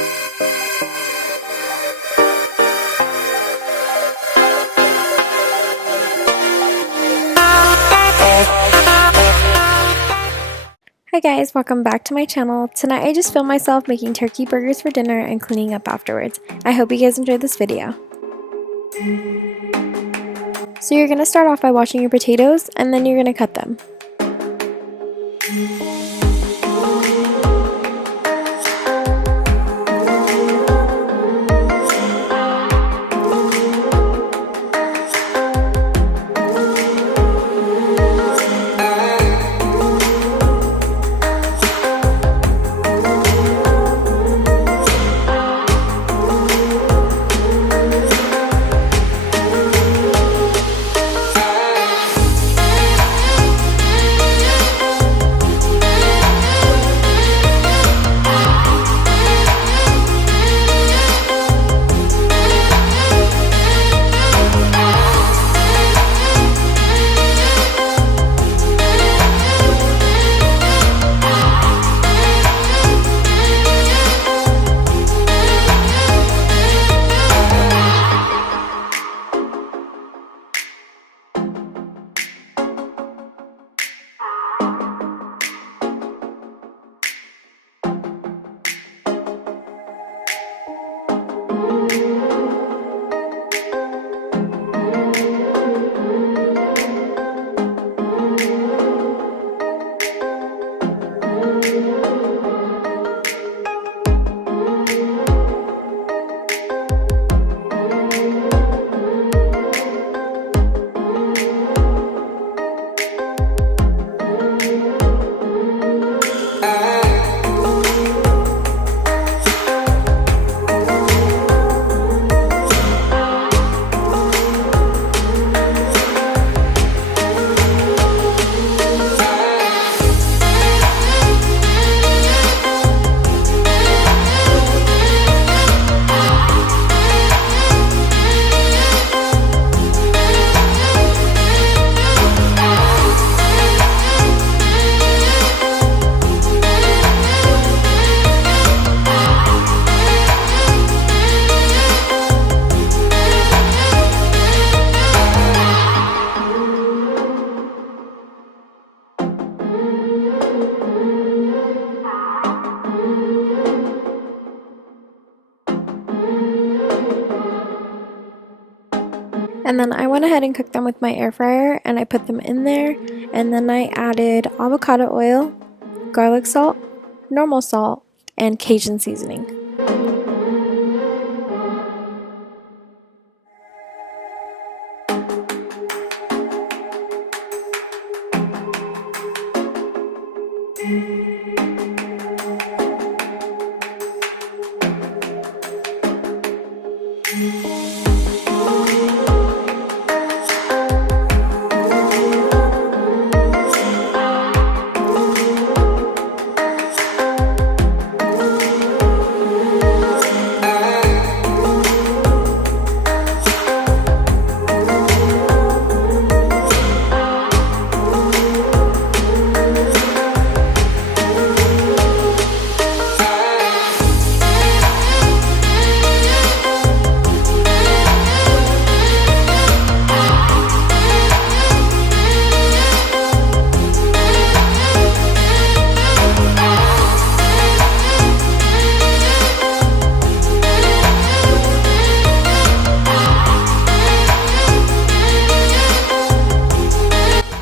Hi guys, welcome back to my channel. Tonight I just filmed myself making turkey burgers for dinner and cleaning up afterwards. I hope you guys enjoyed this video. So you're going to start off by washing your potatoes and then you're going to cut them. And then I went ahead and cooked them with my air fryer and I put them in there, and then I added avocado oil, garlic salt, normal salt, and Cajun seasoning.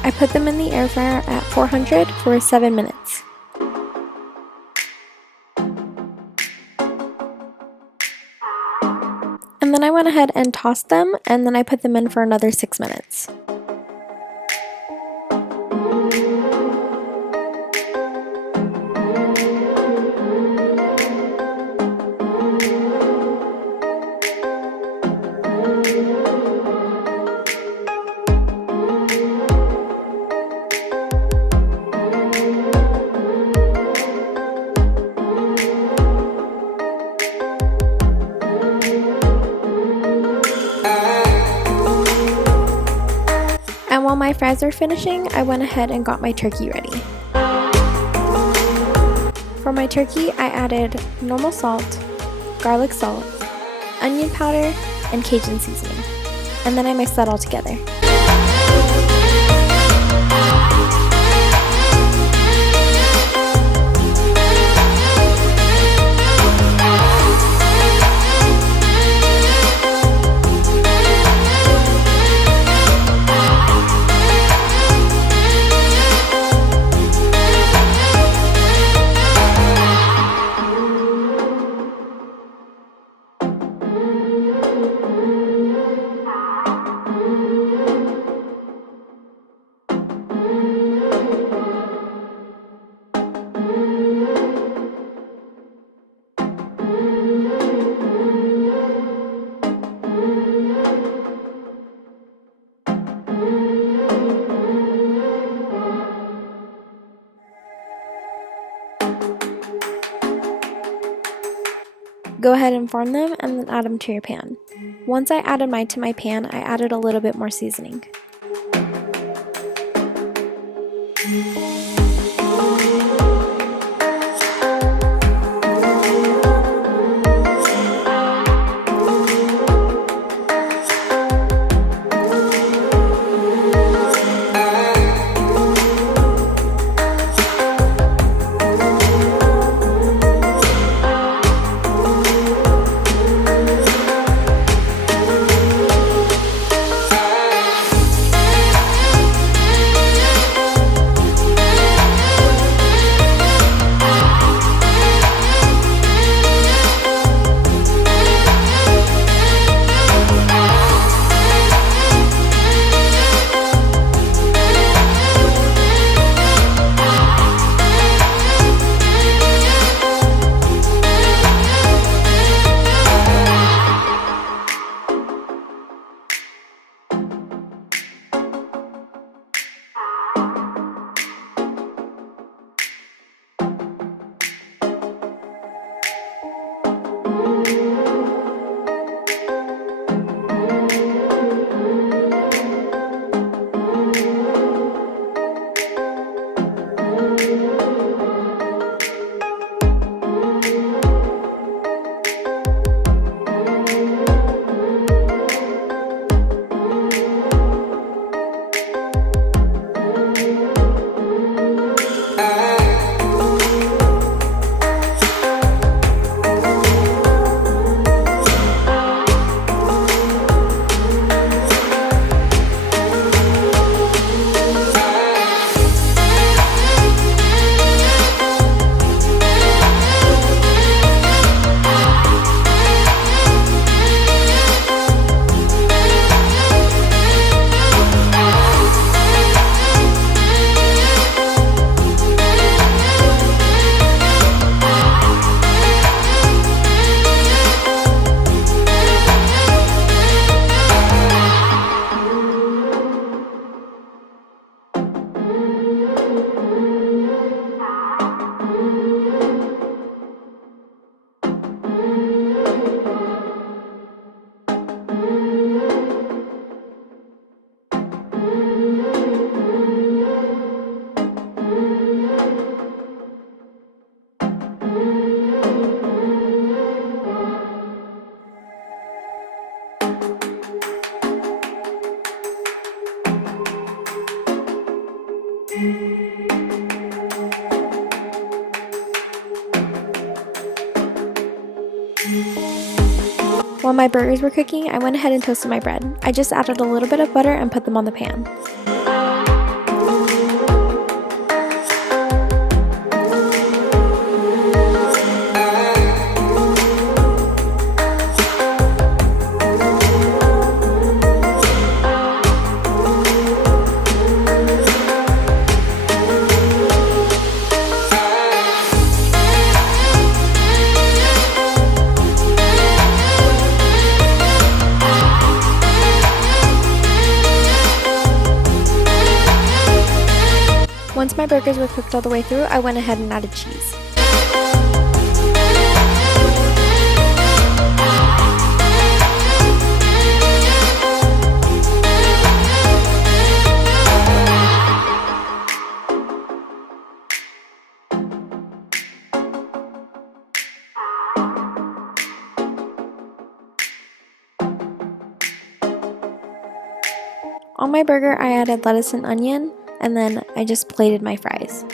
I put them in the air fryer at 400 for 7 minutes. And then I went ahead and tossed them, and then I put them in for another 6 minutes. And while my fries are finishing, I went ahead and got my turkey ready. For my turkey, I added normal salt, garlic salt, onion powder, and Cajun seasoning. And then I mix that all together. Go ahead and form them and then add them to your pan. Once I added mine to my pan, I added a little bit more seasoning. While my burgers were cooking, I went ahead and toasted my bread. I just added a little bit of butter and put them on the pan. Once my burgers were cooked all the way through, I went ahead and added cheese. On my burger, I added lettuce and onion, and then I just plated my fries.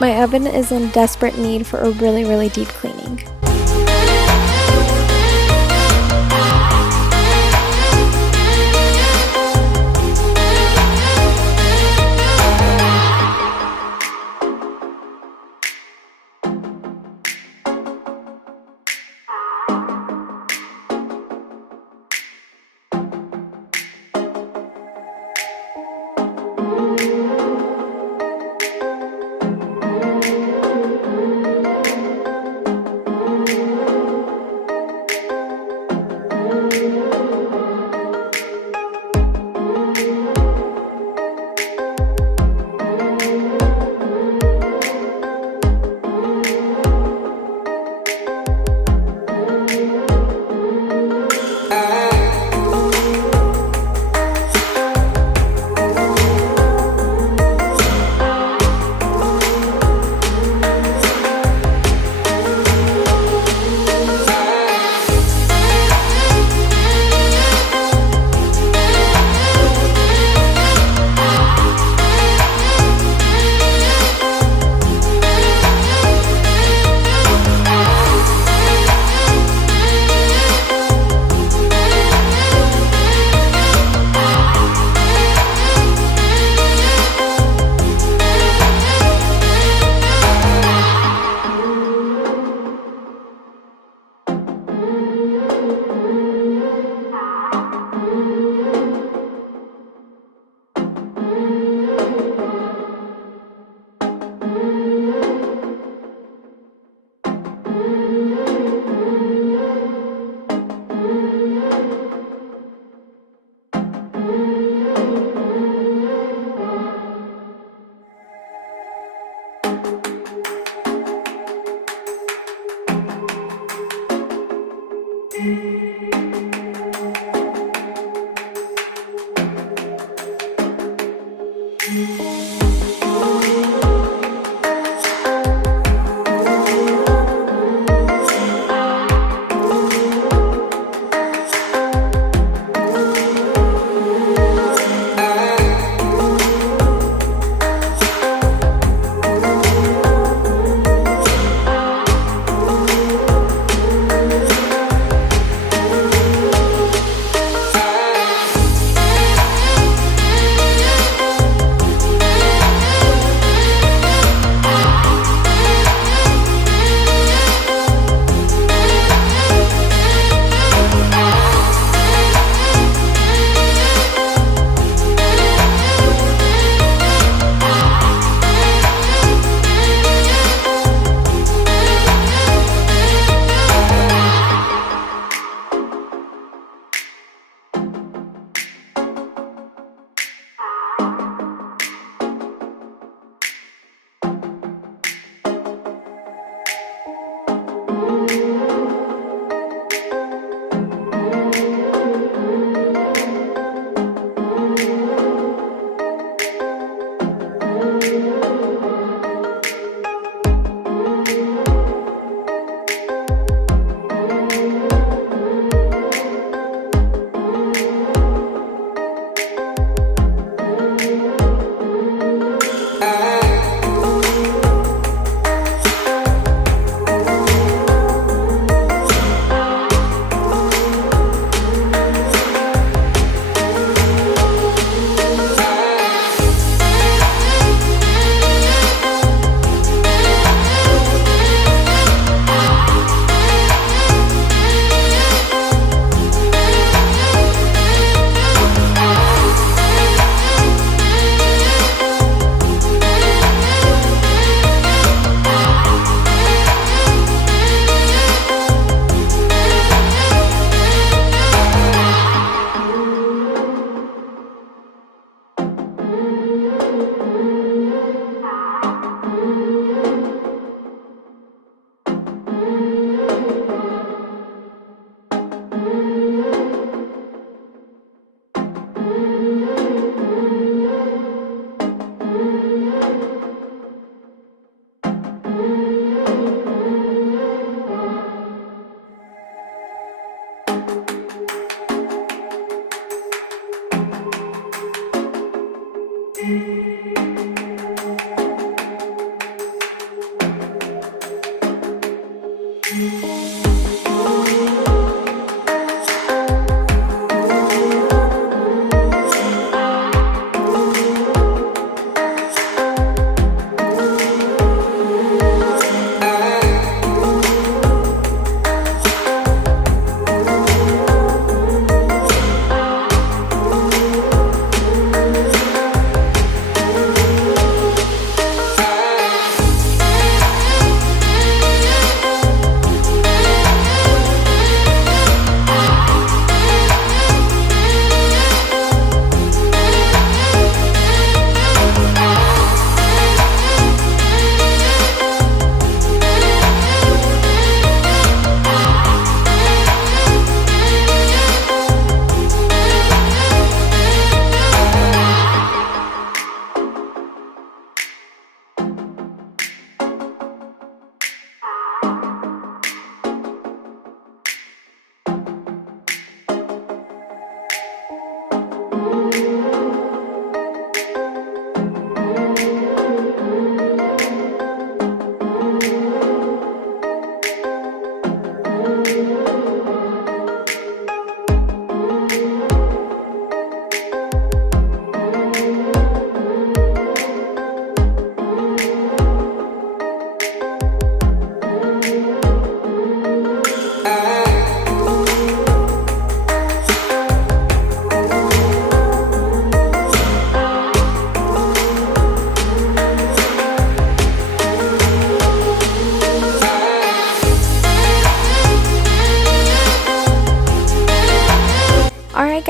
My oven is in desperate need for a really deep cleaning.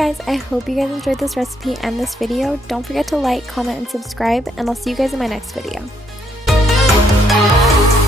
guys, I hope you guys enjoyed this recipe and this video. Don't forget to like, comment, and subscribe, and I'll see you guys in my next video.